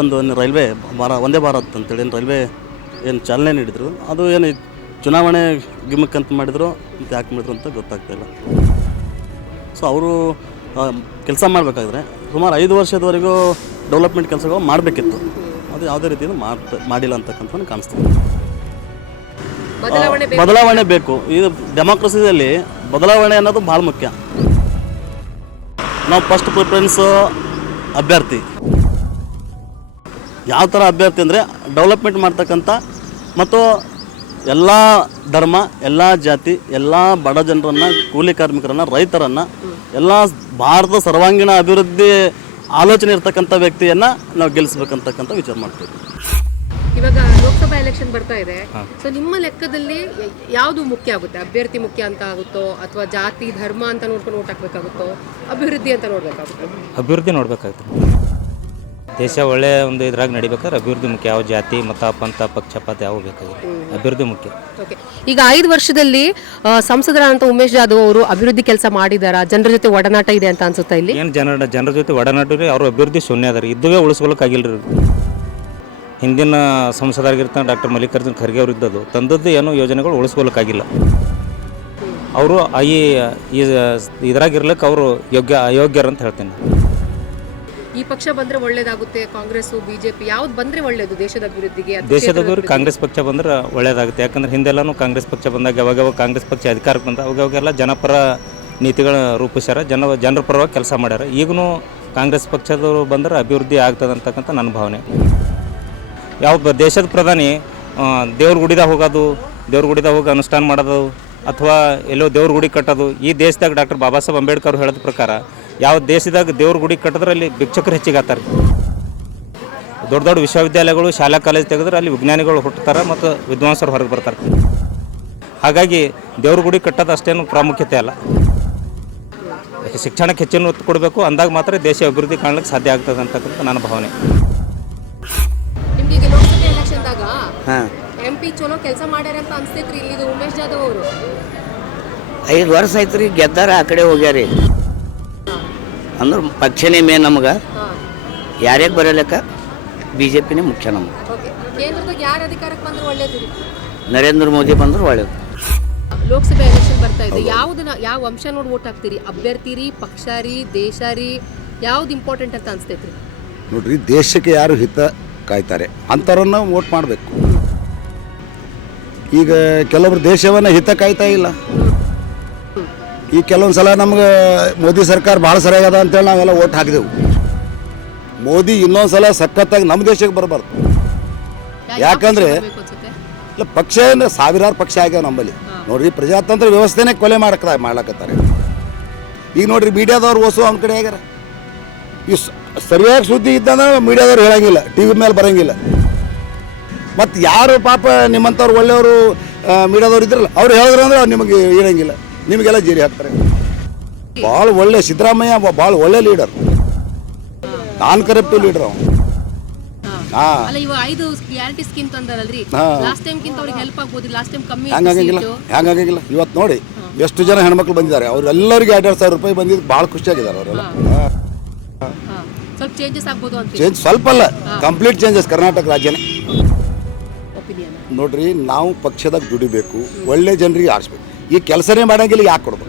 ಒಂದು ಏನು ರೈಲ್ವೆ ಭಾರ ಒಂದೇ ಭಾರತ್ ಅಂತೇಳಿ ಏನು ರೈಲ್ವೆ ಏನು ಚಾಲನೆ ನೀಡಿದರು. ಅದು ಏನು ಚುನಾವಣೆ ಗಿಮ್ಮಕ್ ಅಂತ ಮಾಡಿದ್ರು ಮತ್ತು ಯಾಕೆ ಮಾಡಿದ್ರು ಅಂತ ಗೊತ್ತಾಗ್ತಾ ಇಲ್ಲ. ಸೊ ಅವರು ಕೆಲಸ ಮಾಡಬೇಕಾದ್ರೆ ಸುಮಾರು ಐದು ವರ್ಷದವರೆಗೂ ಡೆವಲಪ್ಮೆಂಟ್ ಕೆಲಸಗಳು ಮಾಡಬೇಕಿತ್ತು. ಅದು ಯಾವುದೇ ರೀತಿಯಿಂದ ಮಾಡ್ತ ಮಾಡಿಲ್ಲ ಅಂತಕ್ಕಂಥ ಬೇಕು. ಬದಲಾವಣೆ ಬೇಕು. ಇದು ಡೆಮಾಕ್ರಸಿಯಲ್ಲಿ ಬದಲಾವಣೆ ಅನ್ನೋದು ಭಾಳ ಮುಖ್ಯ. ನಾವು ಫಸ್ಟ್ ಪ್ರಿಫರೆನ್ಸು ಅಭ್ಯರ್ಥಿ. ಯಾವ ಥರ ಅಭ್ಯರ್ಥಿ ಅಂದರೆ ಡೆವಲಪ್ಮೆಂಟ್ ಮಾಡ್ತಕ್ಕಂಥ ಮತ್ತು ಎಲ್ಲ ಧರ್ಮ ಎಲ್ಲ ಜಾತಿ ಎಲ್ಲ ಬಡ ಜನರನ್ನು ಕೂಲಿ ಕಾರ್ಮಿಕರನ್ನು ರೈತರನ್ನು ಎಲ್ಲ ಭಾರತದ ಸರ್ವಾಂಗೀಣ ಅಭಿವೃದ್ಧಿ ಆಲೋಚನೆ ಇರ್ತಕ್ಕಂಥ ವ್ಯಕ್ತಿಯನ್ನು ನಾವು ಗೆಲ್ಲಿಸ್ಬೇಕಂತಕ್ಕಂಥ ವಿಚಾರ ಮಾಡ್ತೀವಿ. ಇವಾಗ ಲೋಕಸಭಾ ಎಲೆಕ್ಷನ್ ಬರ್ತಾ ಇದೆ. ಸೊ ನಿಮ್ಮ ಲೆಕ್ಕದಲ್ಲಿ ಯಾವುದು ಮುಖ್ಯ ಆಗುತ್ತೆ? ಅಭ್ಯರ್ಥಿ ಮುಖ್ಯ ಅಂತ ಆಗುತ್ತೋ ಅಥವಾ ಜಾತಿ ಧರ್ಮ ಅಂತ ನೋಡ್ಕೊಂಡು ಓಟ್ ಹಾಕ್ಬೇಕಾಗುತ್ತೋ ಅಭಿವೃದ್ಧಿ ಅಂತ ನೋಡ್ಬೇಕಾಗುತ್ತೆ? ಅಭಿವೃದ್ಧಿ ನೋಡ್ಬೇಕಾಗ್ತದೆ ದೇಶ ಒಳ್ಳೆಯ ಒಂದು ಇದ್ರಾಗ ನಡಿಬೇಕಾದ್ರೆ ಅಭಿವೃದ್ಧಿ ಮುಖ್ಯ. ಯಾವ ಜಾತಿ ಮತ ಪಂಥ ಪಕ್ಷಪಾತ ಯಾವ ಬೇಕಾಗಿಲ್ಲ. ಅಭಿವೃದ್ಧಿ ಮುಖ್ಯ. ಓಕೆ. ಈಗ ಐದು ವರ್ಷದಲ್ಲಿ ಆ, ಸಂಸದರಾದಂಥ ಉಮೇಶ್ ಜಾಧವ್ ಅವರು ಅಭಿವೃದ್ಧಿ ಕೆಲಸ ಮಾಡಿದಾರಾ? ಜನರ ಜೊತೆ ಒಡನಾಟ ಇದೆ ಅಂತ ಅನ್ಸುತ್ತಾ ಇಲ್ಲಿ? ಏನು ಜನರ ಜನರ ಜೊತೆ ಒಡನಾಡ್ರಿ ಅವ್ರ ಅಭಿವೃದ್ಧಿ ಶೂನ್ಯ ಅದ ರೀ ಇದುವೇ ಉಳಿಸ್ಕೊಳಕ್ಕಾಗಿಲ್ಲ ರೀ ಹಿಂದಿನ ಸಂಸದರಾಗಿರ್ತಾನೆ ಡಾಕ್ಟರ್ ಮಲ್ಲಿಕಾರ್ಜುನ್ ಖರ್ಗೆ ಅವರು ಇದ್ದದ್ದು. ತಂದದ್ದು ಏನು ಯೋಜನೆಗಳು ಉಳಿಸ್ಕೊಳಕ್ಕಾಗಿಲ್ಲ. ಅವರು ಈ ಈ ಇದ್ರಾಗಿರ್ಲಿಕ್ಕೆ ಅವರು ಯೋಗ್ಯ ಅಯೋಗ್ಯರು ಅಂತ ಹೇಳ್ತೀನಿ. ಈ ಪಕ್ಷ ಬಂದ್ರೆ ಒಳ್ಳೇದಾಗುತ್ತೆ ಕಾಂಗ್ರೆಸ್ ಬಿಜೆಪಿ ಯಾವ್ದು ಬಂದ್ರೆ ಒಳ್ಳೇದು ದೇಶದ ಅಭಿವೃದ್ಧಿಗೆ ದೇಶದ ಅಭಿವೃದ್ಧಿ ಕಾಂಗ್ರೆಸ್ ಪಕ್ಷ ಬಂದ್ರೆ ಒಳ್ಳೇದಾಗುತ್ತೆ. ಯಾಕಂದ್ರೆ ಹಿಂದೆಲ್ಲಾನು ಕಾಂಗ್ರೆಸ್ ಪಕ್ಷ ಬಂದಾಗ ಯಾವಾಗ ಯಾವಾಗ ಕಾಂಗ್ರೆಸ್ ಪಕ್ಷ ಅಧಿಕಾರಕ್ಕೆ ಬಂದ ಅವಾಗೆಲ್ಲ ಜನಪರ ನೀತಿಗಳ ರೂಪಿಸ್ಯಾರ ಜನ ಜನರ ಪರವಾಗಿ ಕೆಲಸ ಮಾಡ್ಯಾರ. ಈಗೂ ಕಾಂಗ್ರೆಸ್ ಪಕ್ಷದವರು ಬಂದ್ರೆ ಅಭಿವೃದ್ಧಿ ಆಗ್ತದೆ ಅಂತಕ್ಕಂಥ ನನ್ನ ಭಾವನೆ. ಯಾವ ದೇಶದ ಪ್ರಧಾನಿ ದೇವ್ರ ಗುಡಿದಾಗ ಹೋಗೋದು ದೇವ್ರ ಗುಡಿದಾಗ ಹೋಗಿ ಅನುಷ್ಠಾನ ಮಾಡೋದು ಅಥವಾ ಎಲ್ಲೋ ದೇವ್ರ ಗುಡಿ ಕಟ್ಟೋದು ಈ ದೇಶದಾಗ ಡಾಕ್ಟರ್ ಬಾಬಾ ಸಾಹೇಬ್ ಅಂಬೇಡ್ಕರ್ ಹೇಳಿದ ಪ್ರಕಾರ ಯಾವ ದೇಶದಾಗ ದೇವ್ರ ಗುಡಿ ಕಟ್ಟಿದ್ರೆ ಅಲ್ಲಿ ಭಿಕ್ಷಕರು ಹೆಚ್ಚಿಗೆ ಆತಾರೆ ದೊಡ್ಡ ದೊಡ್ಡ ವಿಶ್ವವಿದ್ಯಾಲಯಗಳು ಶಾಲಾ ಕಾಲೇಜ್ ತೆಗೆದ್ರೆ ಅಲ್ಲಿ ವಿಜ್ಞಾನಿಗಳು ಹುಟ್ಟುತ್ತಾರೆ ಮತ್ತು ವಿದ್ವಾಂಸರು ಹೊರಗೆ ಬರ್ತಾರೆ. ಹಾಗಾಗಿ ದೇವ್ರ ಗುಡಿ ಕಟ್ಟೋದು ಅಷ್ಟೇನು ಪ್ರಾಮುಖ್ಯತೆ ಅಲ್ಲ. ಶಿಕ್ಷಣಕ್ಕೆ ಹೆಚ್ಚಿನ ಒತ್ತು ಕೊಡಬೇಕು ಅಂದಾಗ ಮಾತ್ರ ದೇಶ ಅಭಿವೃದ್ಧಿ ಕಾಣಲಿಕ್ಕೆ ಸಾಧ್ಯ ಆಗ್ತದೆ ಅಂತಕ್ಕಂಥ ನನ್ನ ಭಾವನೆ. ಐದು ವರ್ಷ ಆಯ್ತು ರೀ ಗೆದ್ದಾರ ಆ ಕಡೆ ಹೋಗ್ಯಾರಿ. ಅಂದ್ರೆ ಪಕ್ಷನೇ ಮೇನ್ ನಮ್ಗೆ. ಯಾರ್ಯಾಕೆ ಬರಲಿಕ್ಕ ಬಿ ಜೆ ಪಿನೇ ಮುಖ್ಯ ನಮಗೆ. ಓಕೆ. ಯಾರು ಅಧಿಕಾರಕ್ಕೆ ಬಂದ್ರೆ ಒಳ್ಳೇದು ರೀ? ನರೇಂದ್ರ ಮೋದಿ ಬಂದ್ರೆ ಒಳ್ಳೇದು. ಲೋಕಸಭೆ ಎಲೆಕ್ಷನ್ ಬರ್ತಾ ಇದೆ. ಯಾವ್ದನ್ನ ಯಾವ ಅಂಶ ನೋಡಿ ವೋಟ್ ಹಾಕ್ತೀರಿ? ಅಭ್ಯರ್ಥಿ ರೀ ಪಕ್ಷ ರೀ ದೇಶ ರೀ ಯಾವ್ದು ಇಂಪಾರ್ಟೆಂಟ್ ಅಂತ ಅನಿಸ್ತೈತಿ ನೋಡ್ರಿ ದೇಶಕ್ಕೆ ಯಾರು ಹಿತ ಕಾಯ್ತಾರೆ ಅಂಥವ್ರನ್ನ ವೋಟ್ ಮಾಡಬೇಕು. ಈಗ ಕೆಲವರು ದೇಶವನ್ನು ಹಿತ ಕಾಯ್ತಾ ಇಲ್ಲ. ಈ ಕೆಲವೊಂದು ಸಲ ನಮ್ಗೆ ಮೋದಿ ಸರ್ಕಾರ ಭಾಳ ಸರಿಯಾಗದ ಅಂತೇಳಿ ನಾವೆಲ್ಲ ವೋಟ್ ಹಾಕಿದೆವು. ಮೋದಿ ಇನ್ನೊಂದು ಸಲ ಸಖತ್ತಾಗಿ ನಮ್ಮ ದೇಶಕ್ಕೆ ಬರಬಾರ್ದು. ಯಾಕಂದ್ರೆ ಇಲ್ಲ ಪಕ್ಷ ಅಂದ್ರೆ ಸಾವಿರಾರು ಪಕ್ಷ ಆಗ್ಯಾವ ನಮ್ಮಲ್ಲಿ. ನೋಡ್ರಿ ಪ್ರಜಾತಂತ್ರ ವ್ಯವಸ್ಥೆನೇ ಕೊಲೆ ಮಾಡಕ್ ಮಾಡ್ಲಕತ್ತಾರೆ. ಈಗ ನೋಡ್ರಿ ಮೀಡಿಯಾದವ್ರು ಓಸು ಅವ್ನ ಕಡೆ ಆಗ್ಯಾರ. ಈ ಸರಿಯಾಗಿ ಸುದ್ದಿ ಇದ್ದಂದ್ರೆ ಮೀಡಿಯಾದವ್ರು ಹೇಳಂಗಿಲ್ಲ ಟಿ ವಿ ಮೇಲೆ ಬರಂಗಿಲ್ಲ. ಮತ್ತು ಯಾರು ಪಾಪ ನಿಮ್ಮಂಥವ್ರು ಒಳ್ಳೆಯವರು ಮೀಡಿಯಾದವ್ರು ಇದ್ರಲ್ಲ ಅವ್ರು ಹೇಳಿದ್ರು ಅಂದ್ರೆ ಅವ್ರು ನಿಮಗೆ ಹೇಳಂಗಿಲ್ಲ. ನಿಮಗೆಲ್ಲ ಜೀರಿ ಹಾಕ್ತಾರೆ. ಭಾಳ ಒಳ್ಳೆ ಸಿದ್ದರಾಮಯ್ಯ ಭಾಳ ಒಳ್ಳೆ ಲೀಡರ್ ನಾನ್ ಕರಪ್ಟಿವ್ ಲೀಡರ್ ಅವನು. ಹಾಂ. ಅಲ್ಲ ಇವಾಗ ಐದು ಗ್ಯಾರಂಟಿ ಸ್ಕೀಮ್ ತಂದಾರಲ್ರಿ. ಹಾ. ಲಾಸ್ಟ್ ಟೈಮ್ ಕಿಂತ ಅವ್ರಿಗೆ ಹೆಲ್ಪ್ ಆಗ್ಬೋದು ಲಾಸ್ಟ್ ಟೈಮ್ ಕಮ್ಮಿ ಹಂಗಾಗಿಲ್ಲ ಹಂಗಾಗಿಲ್ಲ ಇವತ್ತು ನೋಡಿ ಎಷ್ಟು ಜನ ಹೆಣ್ಮಕ್ಳು ಬಂದಿದ್ದಾರೆ. ಅವ್ರೆಲ್ಲರಿಗೆ ಎರಡು ಎರಡು ಸಾವಿರ ರೂಪಾಯಿ ಬಂದಿದ್ದು ಭಾಳ ಖುಷಿಯಾಗಿದ್ದಾರೆ ಅವರೆಲ್ಲ. ಸ್ವಲ್ಪ ಚೇಂಜಸ್ ಆಗ್ಬೋದು ಅಂತ ಚೇಂಜ್ ಸ್ವಲ್ಪ ಅಲ್ಲ ಕಂಪ್ಲೀಟ್ ಚೇಂಜಸ್ ಕರ್ನಾಟಕ ರಾಜ್ಯನೇ. ನೋಡ್ರಿ ನಾವು ಪಕ್ಷದಾಗ ದುಡಿಬೇಕು ಒಳ್ಳೆ ಜನರಿಗೆ ಆರಿಸ್ಬೇಕು. ಈ ಕೆಲಸನೇ ಮಾಡಂಗಿಲ್ಲ ಯಾಕೆ ಕೊಡ್ಬೇಕು?